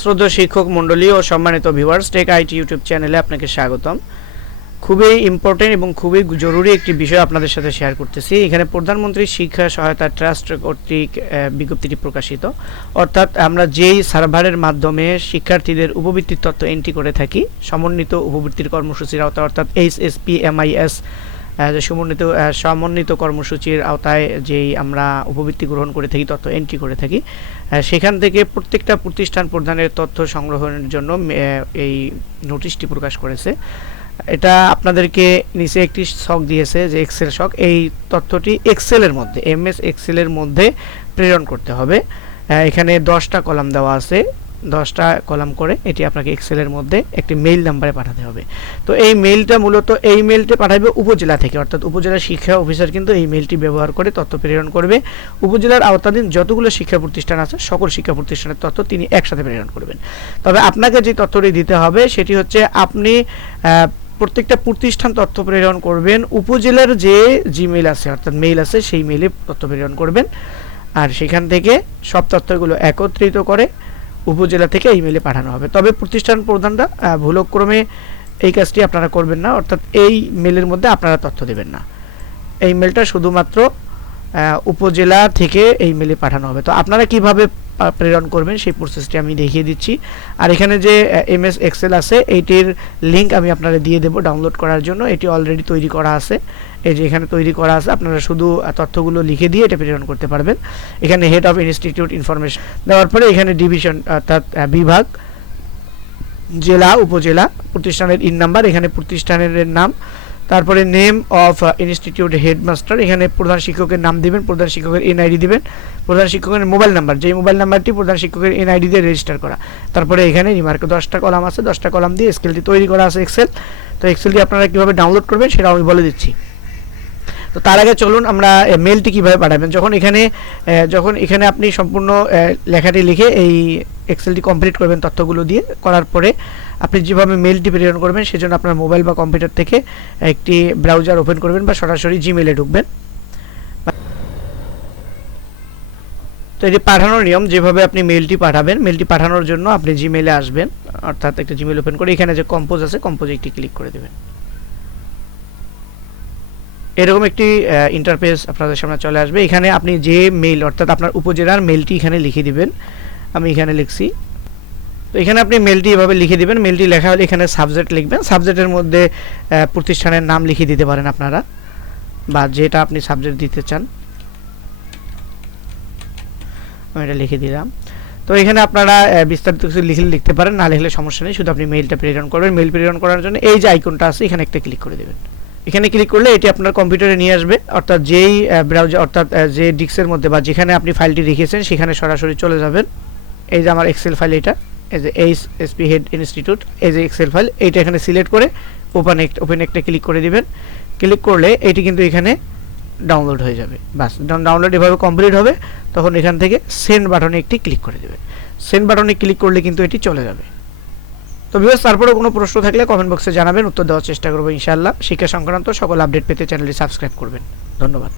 শ্রদ্ধেয় শিক্ষক মণ্ডলী ও সম্মানিত ভিউয়ার্স, টেক আইটি ইউটিউব চ্যানেলে আপনাকে স্বাগতম। খুবই ইম্পর্টেন্ট এবং খুবই জরুরি একটি বিষয় আপনাদের সাথে শেয়ার করতেছি। এখানে প্রধানমন্ত্রী শিক্ষা সহায়তা ট্রাস্ট কর্তৃক বিজ্ঞপ্তিটি প্রকাশিত, অর্থাৎ আমরা যেই সার্ভারের মাধ্যমে শিক্ষার্থীদের উপবৃত্তির তথ্য এন্ট্রি করে থাকি সমন্বিত উপবৃত্তির কর্মসূচির আওতায়, অর্থাৎ HSP MIS সমন্বিত কর্মসূচির আওতায় যেই আমরা উপবৃত্তি গ্রহণ করে থাকি, তথ্য এন্ট্রি করে থাকি, সেখান থেকে প্রত্যেকটা প্রতিষ্ঠান প্রধানের তথ্য সংগ্রহের জন্য এই নোটিশটি প্রকাশ করেছে। এটা আপনাদেরকে নিচে একটি ছক দিয়েছে যে এক্সেল ছক, এই তথ্যটি এক্সেলের মধ্যে MS এক্সেলের মধ্যে প্রেরণ করতে হবে। এখানে 10টা কলাম দেওয়া আছে, 10টা কলাম করে এটি আপনাকে এক্সেলের মধ্যে একটি মেইল নাম্বারে পাঠাতে হবে। তো এই মেইলটা মূলত এই মেইলটি পাঠাবে উপজেলা থেকে, অর্থাৎ উপজেলা শিক্ষা অফিসার কিন্তু এই মেইলটি ব্যবহার করে তথ্য প্রেরণ করবে। উপজেলার আওতাধীন যতগুলো শিক্ষা প্রতিষ্ঠান আছে সকল শিক্ষা প্রতিষ্ঠানের তথ্য তিনি একসাথে প্রেরণ করবেন। তবে আপনাকে যে তথ্যটি দিতে হবে সেটি হচ্ছে আপনি প্রত্যেকটা প্রতিষ্ঠান তথ্য প্রেরণ করবেন উপজেলার যে জিমেইল আছে, অর্থাৎ মেইল আছে, সেই মেইলে তথ্য প্রেরণ করবেন। আর সেখান থেকে সব তথ্যগুলো একত্রিত করে উপজেলা থেকে ইমেইলে পাঠানো হবে। তবে প্রতিষ্ঠান প্রধানরা ভুলক্রমে এই কাজটি আপনারা করবেন না, অর্থাৎ এই মেইলের মধ্যে আপনারা তথ্য দেবেন না। এই মেইলটা শুধুমাত্র উপজেলা থেকে এই মেইলে পাঠানো হবে। তো আপনারা কিভাবে প্রেরণ করবেন সেই প্রসেসটি আমি দেখিয়ে দিচ্ছি। আর এখানে যে MS এক্সেল আছে এইটির লিঙ্ক আমি আপনারা দিয়ে দেবো ডাউনলোড করার জন্য। এটি অলরেডি তৈরি করা আছে, এই যে এখানে তৈরি করা আছে। আপনারা শুধু তথ্যগুলো লিখে দিয়ে এটা প্রেরণ করতে পারবেন। এখানে হেড অফ ইনস্টিটিউট ইনফরমেশন দেওয়ার পরে এখানে ডিভিশন অর্থাৎ বিভাগ, জেলা, উপজেলা, প্রতিষ্ঠানের ইন নাম্বার, এখানে প্রতিষ্ঠানের নাম, তারপরে নেম অফ ইনস্টিটিউট হেডমাস্টার, এখানে প্রধান শিক্ষকের নাম দিবেন, প্রধান শিক্ষকের NID দিবেন, প্রধান শিক্ষকের মোবাইল নাম্বার, যেই মোবাইল নাম্বারটি প্রধান শিক্ষকের NID দিয়ে রেজিস্টার করা। তারপরে এখানে রিমার্ক 10টা কলাম আছে, 10টা কলাম দিয়ে স্কেলটি তৈরি করা আছে এক্সেল। তো এক্সেলটি আপনারা কীভাবে ডাউনলোড করবেন সেটা আমি বলে দিচ্ছি। তো তার আগে চলুন আমরা মেলটি কীভাবে পাঠাবেন। যখন এখানে আপনি সম্পূর্ণ লেখাটি লিখে এই এক্সেলটি কমপ্লিট করবেন তথ্যগুলো দিয়ে, করার পরে আপনি যেভাবে মেলটি প্রেরণ করবেন সেজন্য আপনার মোবাইল বা কম্পিউটার থেকে একটি ব্রাউজার ওপেন করবেন বা সরাসরি জিমেইলে ঢুকবেন। তো এটি পাঠানোর নিয়ম, যেভাবে আপনি মেলটি পাঠাবেন, মেলটি পাঠানোর জন্য আপনি জিমেইলে আসবেন, অর্থাৎ একটা জিমেইল ওপেন করে এখানে যে কম্পোজ আছে কম্পোজে একটি ক্লিক করে দেবেন। এরকম একটি ইন্টারফেস আপনাদের সামনে চলে আসবে। এখানে আপনি যে মেইল, অর্থাৎ আপনার উপজেলার মেইলটি এখানে লিখে দিবেন। আমি এখানে লিখছি। তো এখানে আপনি মেইলটি এভাবে লিখে দিবেন। মেইলটি লেখা হলে এখানে সাবজেক্ট লিখবেন। সাবজেক্টের মধ্যে প্রতিষ্ঠানের নাম লিখে দিতে পারেন আপনারা, বা যেটা আপনি সাবজেক্ট দিতে চান। আমি এটা লিখে দিলাম। তো এখানে আপনারা বিস্তারিত কিছু লিখতে পারেন, না লিখলে সমস্যা নেই, শুধু আপনি মেইলটা প্রেরণ করবেন। মেইল প্রেরণ করার জন্য এই যে আইকনটা আছে এখানে একটা ক্লিক করে দেবেন। এখানে ক্লিক করলে এটি আপনার কম্পিউটারে নিয়ে আসবে, অর্থাৎ যেই ব্রাউজার, অর্থাৎ যে ডিস্কের মধ্যে বা যেখানে আপনি ফাইলটি রেখেছেন সেখানে সরাসরি চলে যাবেন। এই যে আমার এক্সেল ফাইল, এটা এই যে HSP হেড ইনস্টিটিউট, এই যে এক্সেল ফাইল, এইটা এখানে সিলেক্ট করে ওপেন একটা ক্লিক করে দিবেন। ক্লিক করলে এটি কিন্তু এখানে ডাউনলোড হয়ে যাবে। বাস, ডাউনলোড এভাবে কমপ্লিট হবে। তখন এখান থেকে সেন্ড বাটনে একটি ক্লিক করে দেবেন। সেন্ড বাটনে ক্লিক করলে কিন্তু এটি চলে যাবে। তো ভিউয়ার্স, তারপরেও কোনো প্রশ্ন থাকলে কমেন্ট বক্সে জানাবেন, উত্তর দেওয়ার চেষ্টা করবো ইনশাআল্লাহ। শিক্ষা সংক্রান্ত সকল আপডেট পেতে চ্যানেলটি সাবস্ক্রাইব করবেন। ধন্যবাদ।